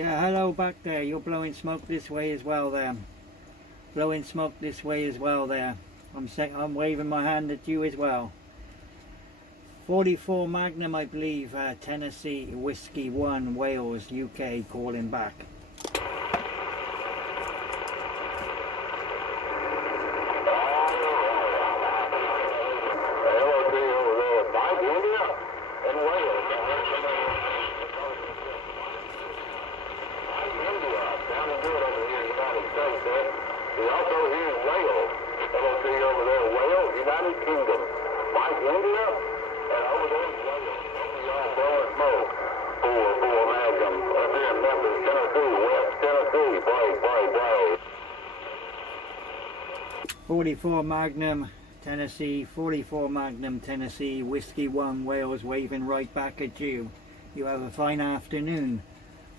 Yeah, hello back there. You're blowing smoke this way as well there. Blowing smoke this way as well there. I'm waving my hand at you as well. 44 Magnum, I believe, Tennessee Whiskey 1, Wales, UK, calling back. .44 Magnum, Tennessee, 44 Magnum, Tennessee, Whiskey 1, Wales, waving right back at you. You have a fine afternoon.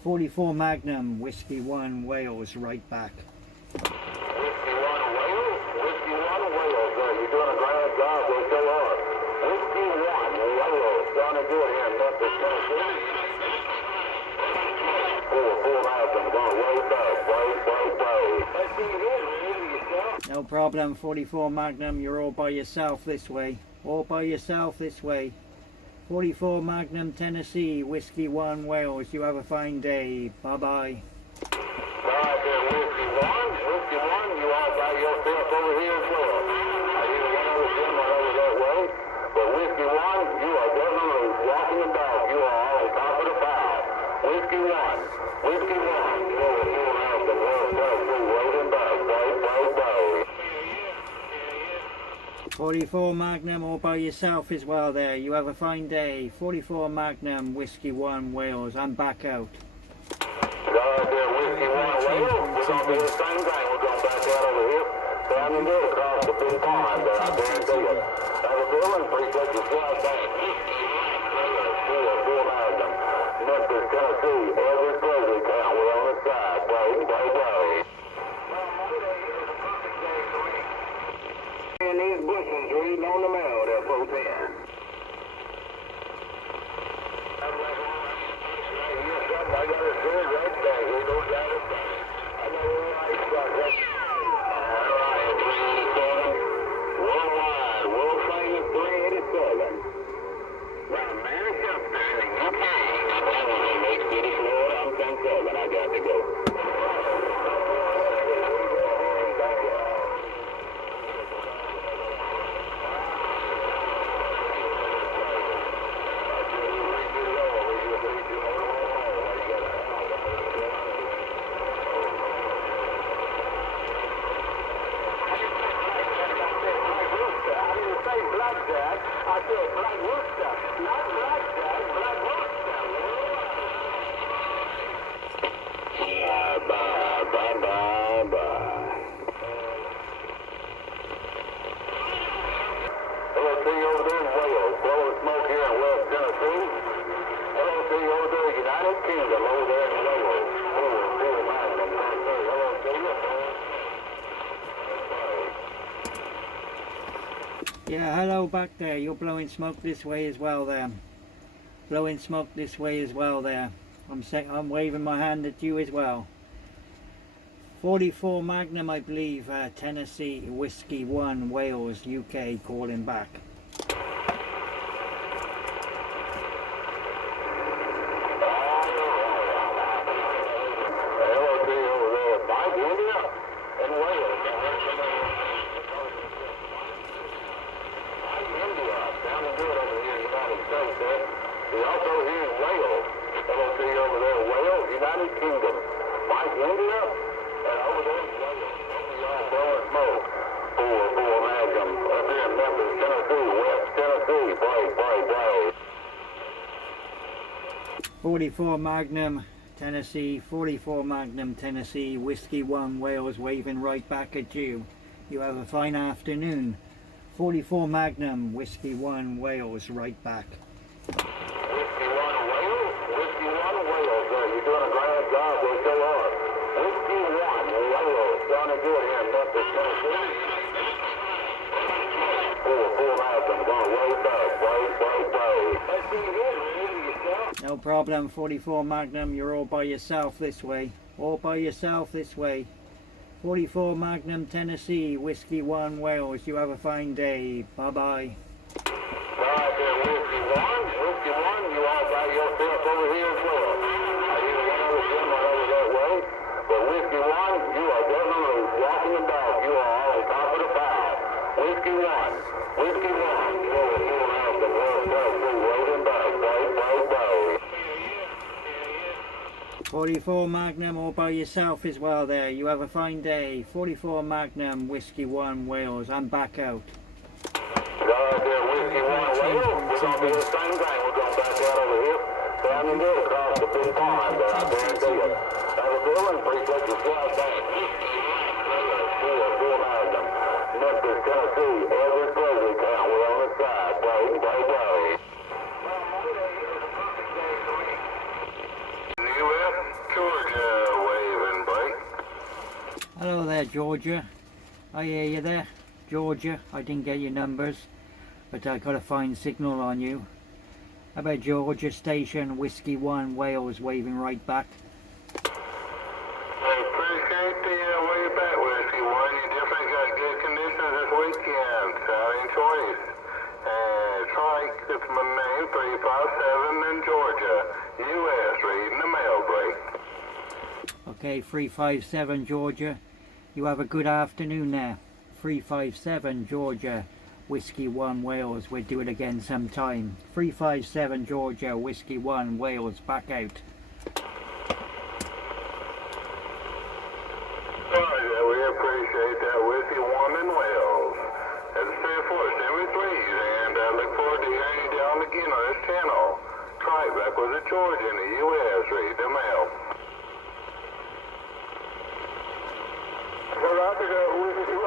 44 Magnum, Whiskey 1, Wales, right back. Whiskey 1 Wales, Whiskey 1 Wales, you're doing a grand job, they still are. Whiskey 1 Wales, trying to do it here in Memphis, Tennessee. 44 Magnum, going way back, way. Let's see you. No problem, 44 Magnum, you're all by yourself this way. All by yourself this way. 44 Magnum, Tennessee, Whiskey 1, Wales. You have a fine day. Bye-bye. Alright there, Whiskey 1, you all by yourself over here as well. I hear one other gentleman over that way. But Whiskey 1, you are definitely walking the dog. You are all on top of the pile. Whiskey 1, you over here around the world, waiting back. 44 Magnum, all by yourself as well there. You have a fine day. 44 Magnum, Whiskey 1, Wales. I'm back out. Alright there, Whiskey 1 Wales. We're going to do the same thing. We're going back out over here. Driving good across the big pond there. I guarantee you. Have a good one. Appreciate your flight back. 44 Magnum. Memphis, Tennessee. Every crazy town. We're on the side. Way. And these bushels reading on the mail there, folks here. I got it good right back here, no doubt about it. I know where I start. All right, 387. Worldwide, world famous 387. From America, in the UK. That was in Lake City, Florida. I'm 10-7. I got to go. I said Black Worcester, not Blackjack, Black Worcester. Bye. Hello to you over there in Wales, blowing smoke here in West Tennessee. Hello to you over there in United Kingdom, over there in Wales. Hello to you. Yeah, hello back there. You're blowing smoke this way as well there. Blowing smoke this way as well there. I'm waving my hand at you as well. 44 Magnum, I believe, Tennessee Whiskey 1, Wales, UK, calling back. Hello to you over there, Mike, India, and Wales. Sounding good over here in the United States there. We also here in Wales. Hello to you over there in Wales, United Kingdom. Mike, India, and over there in Wales. We all blowing smoke. 44 Magnum up here in Memphis, Tennessee, West Tennessee. Break. 44 Magnum, Tennessee, 44 Magnum, Tennessee, Whiskey 1, Wales, waving right back at you. You have a fine afternoon. 44 Magnum, Whiskey 1, Wales, right back. Whiskey 1 Wales, you're doing a grand job, they still are. Whiskey 1 Wales, trying to do it here in Memphis, Tennessee. 44 Magnum, going way back, way. Let's see you. No problem, 44 Magnum, you're all by yourself this way. All by yourself this way. 44 Magnum, Tennessee, Whiskey 1, Wales. You have a fine day. Bye-bye. Right there, Whiskey 1. Whiskey 1, you all by yourself over here as well. I hear one other Jim right over that way. But Whiskey 1, you are definitely walking the dog. You are all on top of the pile. Whiskey 1. Whiskey 1. You know what you around the world does. You're waiting back. Wait. 44 Magnum, all by yourself as well there. You have a fine day. 44 Magnum, Whiskey 1, Wales. I'm back out. Right there, Whiskey 1, Wales. We're going to do the same thing. We're going back out over here. Down and good across the big pond. I guarantee you. Have a good one. Appreciate your job. Thanks. 44 Magnum. Memphis, Tennessee. Every Presley town. We're on the side. Wait. U.S. Georgia waving break. Hello there, Georgia. I hear you there. Georgia, I didn't get your numbers, but I got a fine signal on you. How about Georgia Station, Whiskey 1, Wales, waving right back. I appreciate the way back, Whiskey 1. You definitely got good conditions this weekend. Enjoy it. Trike, that's my name, 357 in Georgia. U.S. reading the mail break. Okay, 357 Georgia. You have a good afternoon there. 357 Georgia, Whiskey 1, Wales. We'll do it again sometime. 357 Georgia, Whiskey 1, Wales. Back out. We appreciate that, Whiskey 1 in Wales. As I said before, send me please, and I look forward to hearing you down again on this channel. Trike back with the Georgia in the U.S. Read the mail. Well, I think Whiskey 1.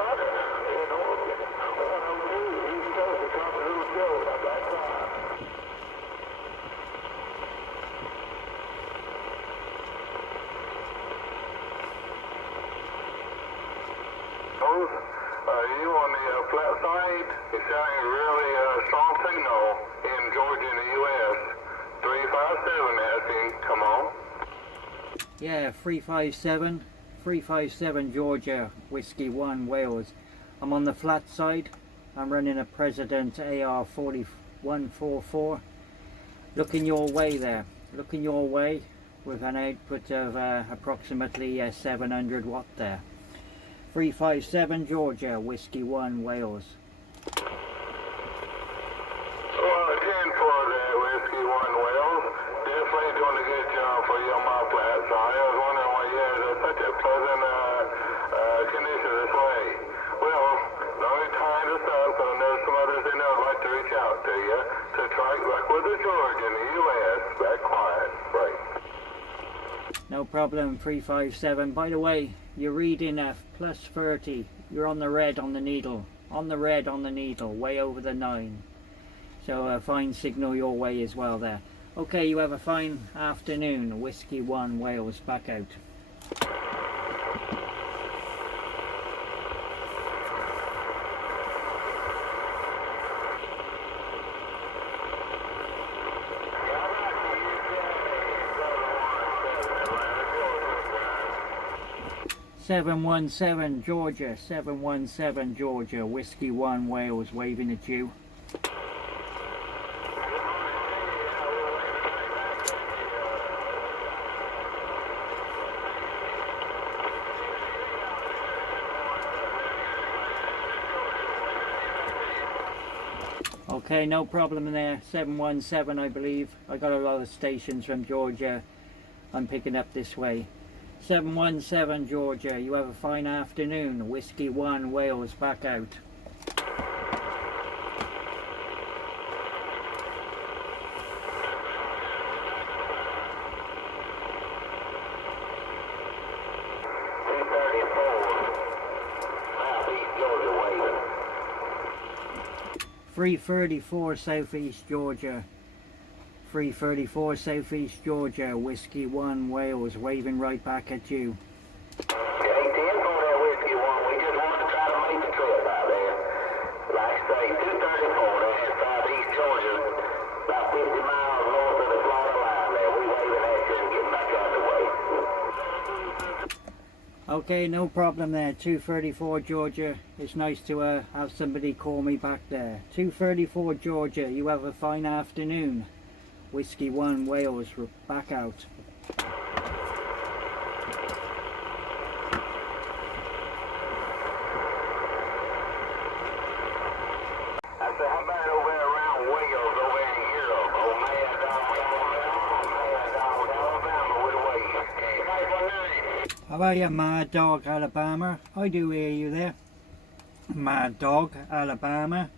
Are you on the flat side? It's sounding really strong signal in Georgia in the U.S. 357 asking, come on. Yeah, 357 Georgia, Whiskey 1, Wales. I'm on the flat side. I'm running a President AR 4144. Looking your way there. Looking your way with an output of approximately 700 watt there. 357 Georgia, Whiskey 1, Wales. Well, 10 for that, Whiskey 1 Wales. Definitely doing a good job for you on my flat side. I was wondering why you had such a pleasant condition this way. Well, the only time to stop, because I know some others in there would like to reach out to you, to Trike back with the Georgia in the U.S. Back quiet, right? No problem, 357. By the way, you're reading plus 30. You're on the red on the needle. On the red on the needle, way over the 9. So a fine signal your way as well there. Okay, you have a fine afternoon. Whiskey 1, Wales, back out. (717) Georgia, 717 Georgia, Whiskey 1, Wales, waving at you. Okay, no problem there. 717, I believe. I got a lot of stations from Georgia. I'm picking up this way. 717 Georgia, you have a fine afternoon. Whiskey 1, Wales, back out. Georgia 334 Southeast Georgia. 334 Southeast Georgia, Whiskey 1, Wales, waving right back at you. Okay, 10 for that Whiskey 1. We just wanted to try to make the trip out there. Like I say, 234, that's Southeast Georgia, about 50 miles north of the Florida line Okay, no problem there. 234 Georgia. It's nice to have somebody call me back there. 234 Georgia, you have a fine afternoon. Whiskey 1 Wales, back out. I said, how about over there around Wales, over there in Europe? Oh, Mad Dog, Alabama, with Wales. Hey, what name? How are you, Mad Dog, Alabama? I do hear you there. Mad Dog, Alabama.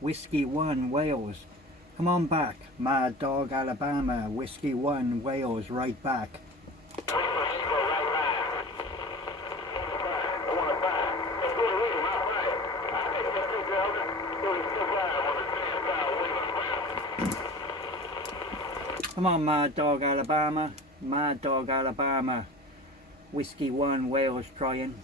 Whiskey 1 Wales. Come on back. Mad Dog, Alabama. Whiskey 1 Wales, right back. Come on, Mad Dog, Alabama. Mad Dog, Alabama. Whiskey 1 Wales trying.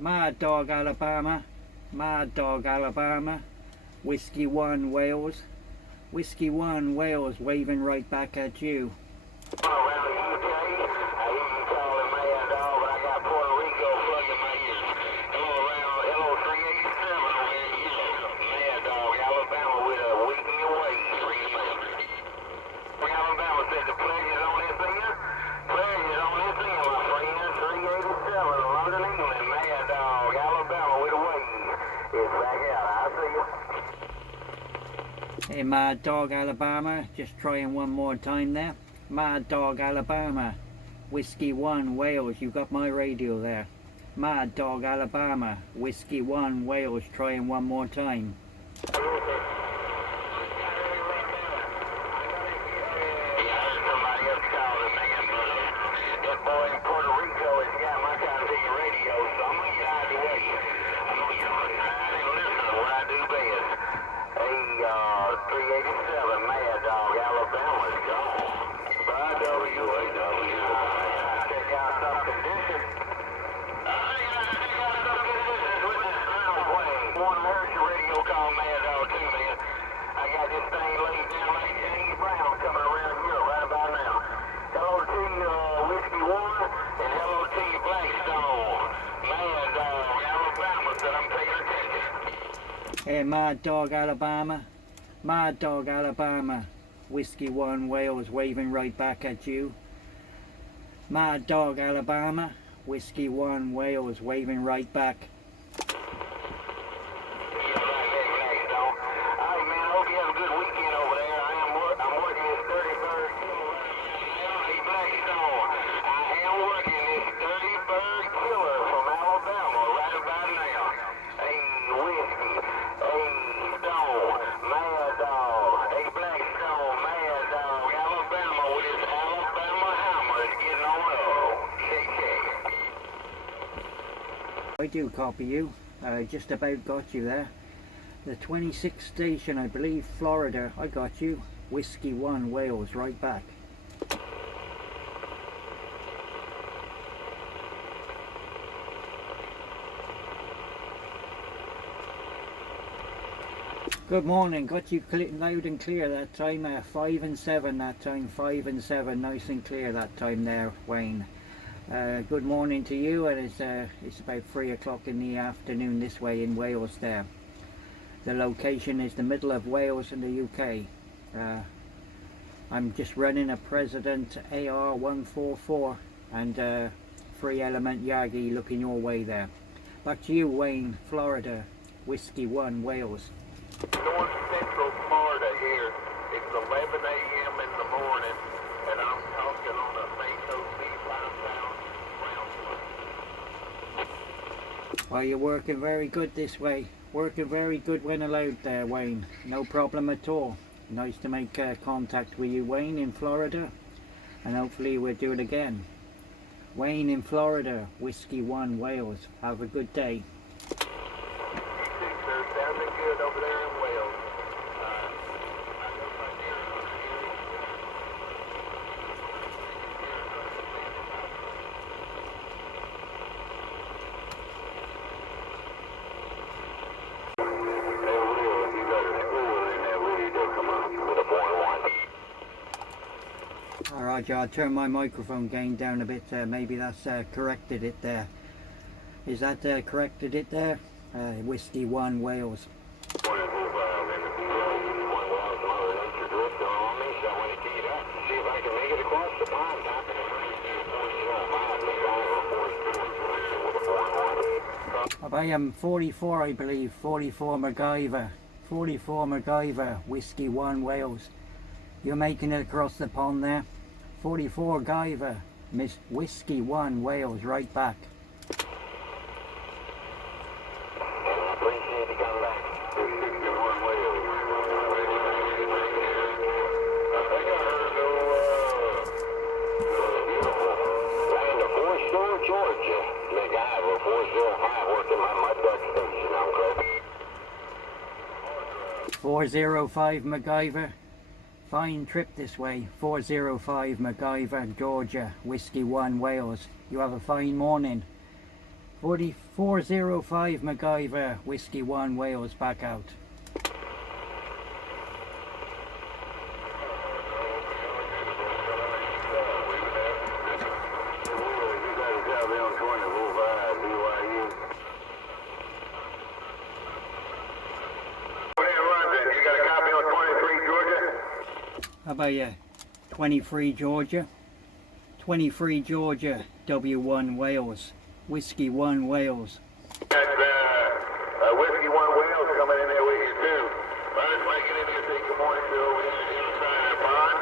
Mad Dog, Alabama. Mad Dog, Alabama. Whiskey 1 Wales. Whiskey 1 Wales waving right back at you. Hey, Mad Dog, Alabama. Just trying one more time there. Mad Dog, Alabama. Whiskey 1 Wales. You got my radio there. Mad Dog, Alabama. Whiskey 1 Wales. Trying one more time. Hey, Mad Dog, Alabama. Mad Dog, Alabama. Whiskey 1 Wales waving right back at you. Mad Dog, Alabama. Whiskey 1 Wales waving right back. I do copy you. I just about got you there. The 26th station, I believe, Florida. I got you. Whiskey 1 Wales, right back. Good morning. Got you loud and clear that time. 5 and 7 that time. 5 and 7. Nice and clear that time there, Wayne. Good morning to you, and it's about 3 o'clock in the afternoon this way in Wales there. The location is the middle of Wales in the UK. I'm just running a President AR-144 and 3 Element Yagi looking your way there. Back to you, Wayne, Florida, Whiskey 1 Wales. North Central Florida here. It's 11 a.m. in the morning, and I'm talking on a Mako C5000 round. Well, you're working very good this way. Working very good when allowed there, Wayne. No problem at all. Nice to make contact with you, Wayne, in Florida. And hopefully we'll do it again. Wayne in Florida, Whiskey 1 Wales. Have a good day. Sounding good over there in Wales. Roger, I'll turn my microphone gain down a bit. Maybe that's corrected it there. Is that corrected it there? Whiskey 1 Wales. I am 44, I believe. 44 MacGyver. 44 MacGyver. Whiskey 1 Wales. You're making it across the pond there. 44 Guyver. Miss Whiskey 1 Wales. Right back. Appreciate you coming back. 61 Wales. I think I heard land of Forestore, Georgia. MacGyver 405 working my mud duck station. I'm correct. 405 MacGyver. Fine trip this way. 405 MacGyver, Georgia. Whiskey 1 Wales. You have a fine morning. 405 MacGyver, Whiskey 1 Wales, back out. How about you? 23 Georgia? 23 Georgia, W1 Wales. Whiskey 1 Wales. That's Whiskey 1 Wales coming in there with you too. Riders might get in here, say good morning to over here inside that pond.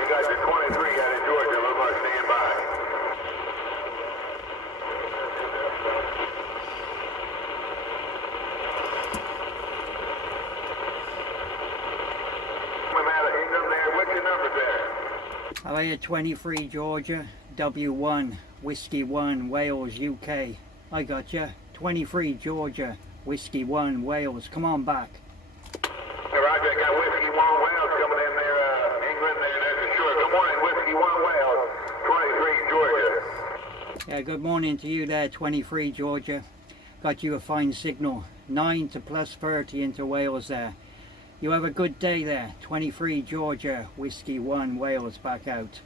You got your 23 out of Georgia. Look like stand by. I'm out of England there. What's your number there? How about you? 23 Georgia, W1, Whiskey 1 Wales, UK. I got you. 23 Georgia, Whiskey 1 Wales. Come on back. Hey, Roger, I got Whiskey 1 Wales coming in there, England there. That's for sure. Good morning, Whiskey 1 Wales, 23 Georgia. Yeah, good morning to you there, 23 Georgia. Got you a fine signal. 9 to plus 30 into Wales there. You have a good day there. 23 Georgia, Whiskey 1 Wales, back out.